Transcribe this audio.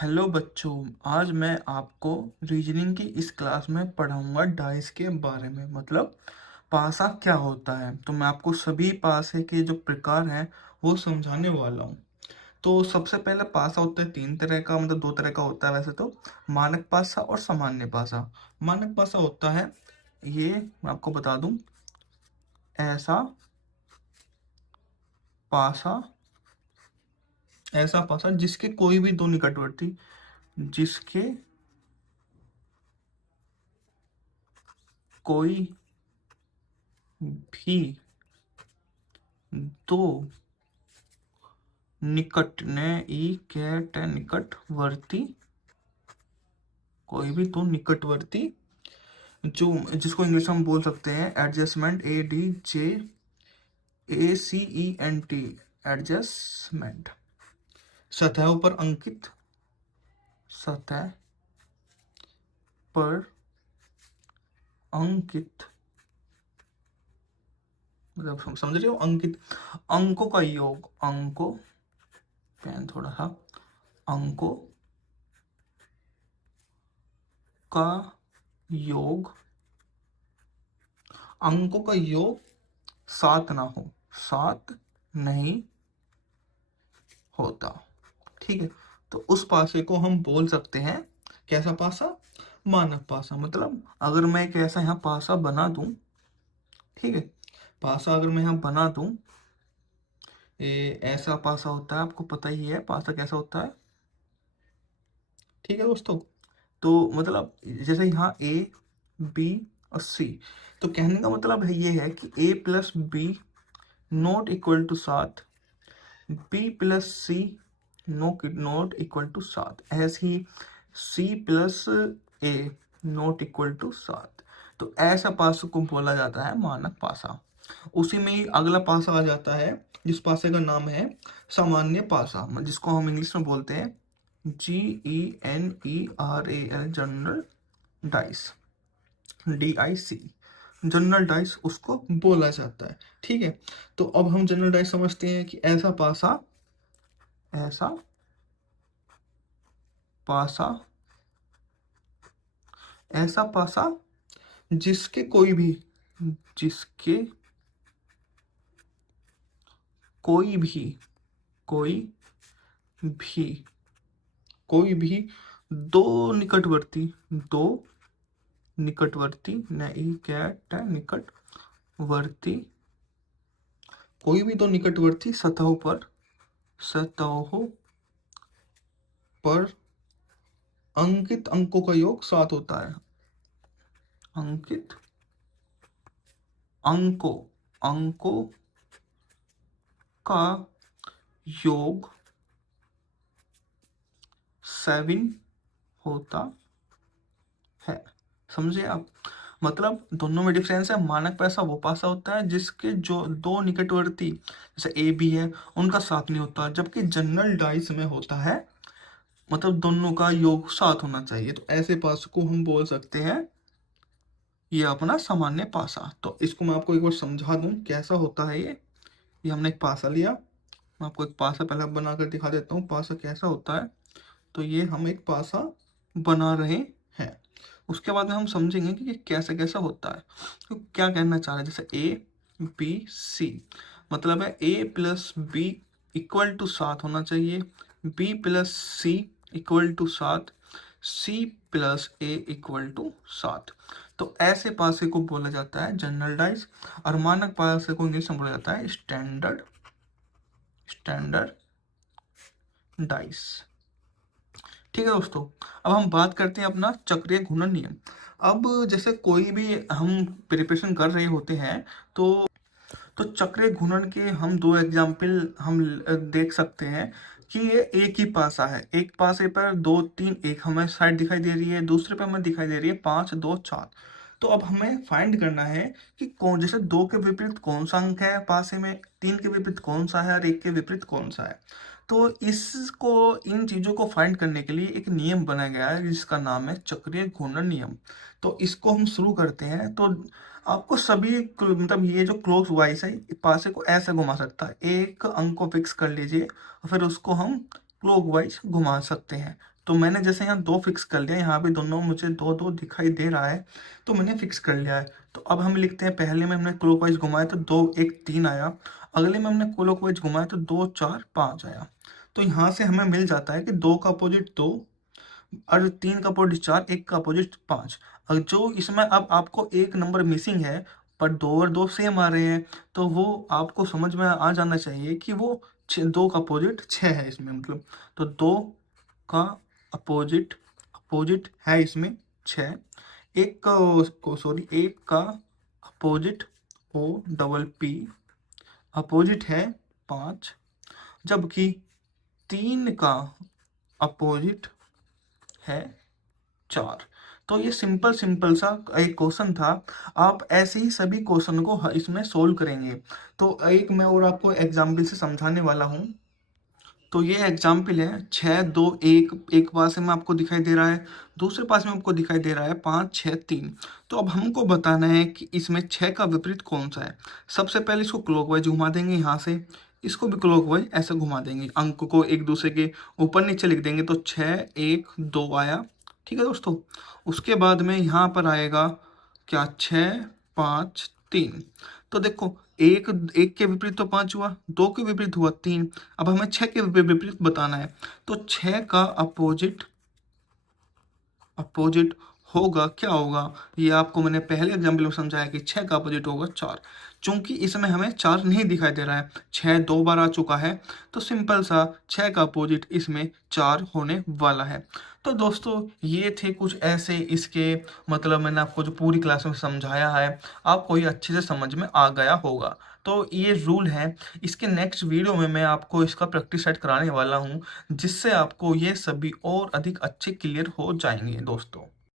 Hello बच्चों। आज मैं आपको रीजनिंग की इस क्लास में पढ़ाऊंगा डाइस के बारे में, मतलब पासा क्या होता है। तो मैं आपको सभी पासे के जो प्रकार हैं वो समझाने वाला हूँ। तो सबसे पहले पासा होता है तीन तरह का, मतलब दो तरह का होता है वैसे तो। मानक पासा और सामान्य पासा। मानक पासा होता है, ये मैं आपको बता दूं, ऐसा पासा, ऐसा पासा जिसके कोई भी दो निकटवर्ती, जिसके कोई भी दो निकट ने ई कैट निकटवर्ती, कोई भी दो निकटवर्ती जो जिसको इंग्लिश में हम बोल सकते हैं एडजस्टमेंट, ADJACENT, एडजस्टमेंट। सतहों पर अंकित, सतह पर अंकित, मतलब समझ रहे हो, अंकित अंकों का योग, अंकों, पेन थोड़ा सा, अंकों का योग, अंकों का योग सात ना हो, सात नहीं होता। ठीक है, तो उस पासे को हम बोल सकते हैं कैसा पासा, मानक पासा। मतलब अगर मैं एक ऐसा यहाँ पासा बना दूं, ठीक है, पासा अगर मैं यहाँ बना दूं, ये ऐसा पासा होता है, आपको पता ही है पासा कैसा होता है। ठीक है दोस्तों, तो मतलब जैसे यहाँ ए, बी और सी, तो कहने का मतलब है ये है कि A plus B not equal to सात, B plus C not equal to सात, ऐसे ही C plus A not equal to सात। तो ऐसा पासा को बोला जाता है मानक पासा। उसी में ही अगला पासा आ जाता है जिस पासे का नाम है सामान्य पासा, जिसको हम इंग्लिश में बोलते हैं GENERAL, general dice, DIC, general dice उसको बोला जाता है। ठीक है, तो अब हम जनरल डाइस समझते हैं कि ऐसा पासा, ऐसा पासा, ऐसा पासा जिसके कोई भी, जिसके कोई भी, कोई भी, कोई भी दो निकटवर्ती, दो निकटवर्ती, नहीं कैट निकटवर्ती, कोई भी दो निकटवर्ती सतहों पर, सतहों पर अंकित अंकों का योग सात होता है। अंकित अंकों, अंकों का योग सेवन होता है। समझे आप? मतलब दोनों में डिफरेंस है। मानक पैसा वो पासा होता है जिसके जो दो निकटवर्ती जैसे ए बी है उनका साथ नहीं होता, जबकि जनरल डाइस में होता है, मतलब दोनों का योग साथ होना चाहिए। तो ऐसे पास को हम बोल सकते हैं ये अपना सामान्य पासा। तो इसको मैं आपको एक बार समझा दूं कैसा होता है ये हमने एक पासा लिया, मैं आपको एक पासा पहले बनाकर दिखा देता हूँ पासा कैसा होता है। तो ये हम एक पासा बना रहे हैं, उसके बाद में हम समझेंगे कि कैसे कैसा होता है। तो क्या कहना चाह रहे हैं, जैसे ABC मतलब है A plus B equal to सात होना चाहिए, B plus C equal to सात, C plus A equal to सात। तो ऐसे पासे को बोला जाता है जनरल डाइस, और मानक पासे को इंग्लिश में बोला जाता है स्टैंडर्ड, स्टैंडर्ड डाइस। ठीक है दोस्तों, अब हम बात करते हैं अपना चक्रीय घूर्णन नियम। अब जैसे कोई भी हम प्रिपरेशन कर रहे होते हैं तो चक्रीय घूर्णन के हम दो एग्जाम्पल हम देख सकते हैं कि ये एक ही पासा है। एक पासे पर दो तीन, एक हमें साइड दिखाई दे रही है, दूसरे पर हमें दिखाई दे रही है पाँच दो चार। तो अब हमें फाइंड करना है कि कौन, जैसे दो के विपरीत कौन सा अंक है पासे में, तीन के विपरीत कौन सा है और एक के विपरीत कौन सा है। तो इसको, इन चीजों को फाइंड करने के लिए एक नियम बनाया गया है जिसका नाम है चक्रीय घूर्णन नियम। तो इसको हम शुरू करते हैं। तो आपको सभी मतलब ये जो क्लॉक वाइज है पासे को ऐसे घुमा सकता है, एक अंक को फिक्स कर लीजिए और फिर उसको हम क्लॉक वाइज घुमा सकते हैं। तो मैंने जैसे यहाँ 2 फिक्स कर लिया, यहाँ पे दोनों मुझे 2-2 दिखाई दे रहा है, तो मैंने फिक्स कर लिया है। तो अब हम लिखते हैं, पहले में हमने क्लॉकवाइज घुमाया तो 2 1 3 आया, अगले में हमने क्लॉकवाइज घुमाया तो 2 4 5 आया। तो यहाँ से हमें मिल जाता है कि 2 का अपोजिट 2 और 3 का अपोजिट 4, 1 का अपोजिट 5। और जो इसमें अब आपको एक नंबर मिसिंग है, पर 2 और 2 सेम आ रहे हैं, तो वो आपको समझ में आ जाना चाहिए कि वो 2 का अपोजिट 6 है इसमें, मतलब। तो 2 का अपोजिट अपोजिट है इसमें 6। एक का सॉरी, एक का opposite O double P opposite है 5, जबकि 3 का अपोजिट है 4। तो ये सिंपल सिंपल सा एक क्वेश्चन था। आप ऐसे ही सभी क्वेश्चन को इसमें सोल्व करेंगे। तो एक मैं और आपको एग्जाम्पल से समझाने वाला हूँ। तो ये एग्जाम्पल है 6 2 1, एक पास में आपको दिखाई दे रहा है, दूसरे पास में आपको दिखाई दे रहा है 5 6 3। तो अब हमको बताना है कि इसमें 6 का विपरीत कौन सा है। सबसे पहले इसको क्लॉकवाइज घुमा देंगे, यहाँ से इसको भी क्लॉकवाइज ऐसे घुमा देंगे, अंक को एक दूसरे के ऊपर नीचे लिख देंगे, तो 6 1 2 आया। ठीक है दोस्तों। उसके बाद में यहाँ पर आएगा क्या, 6 5 3। तो देखो, एक एक के विपरीत तो 5 हुआ, 2 के विपरीत हुआ 3। अब हमें 6 के विपरीत बताना है। तो 6 का अपोजिट अपोजिट होगा, क्या होगा, ये आपको मैंने पहले एग्जाम्पल में समझाया कि 6 का अपोजिट होगा 4। चूंकि इसमें हमें 4 नहीं दिखाई दे रहा है, 6 2 बार आ चुका है, तो सिंपल सा 6 का अपोजिट इसमें 4 होने वाला है। तो दोस्तों, ये थे कुछ ऐसे इसके, मतलब मैंने आपको जो पूरी क्लास में समझाया है, आपको ये अच्छे से समझ में आ गया होगा। तो ये रूल है। इसके नेक्स्ट वीडियो में मैं आपको इसका प्रैक्टिस सेट कराने वाला हूँ, जिससे आपको ये सभी और अधिक अच्छे क्लियर हो जाएंगे दोस्तों।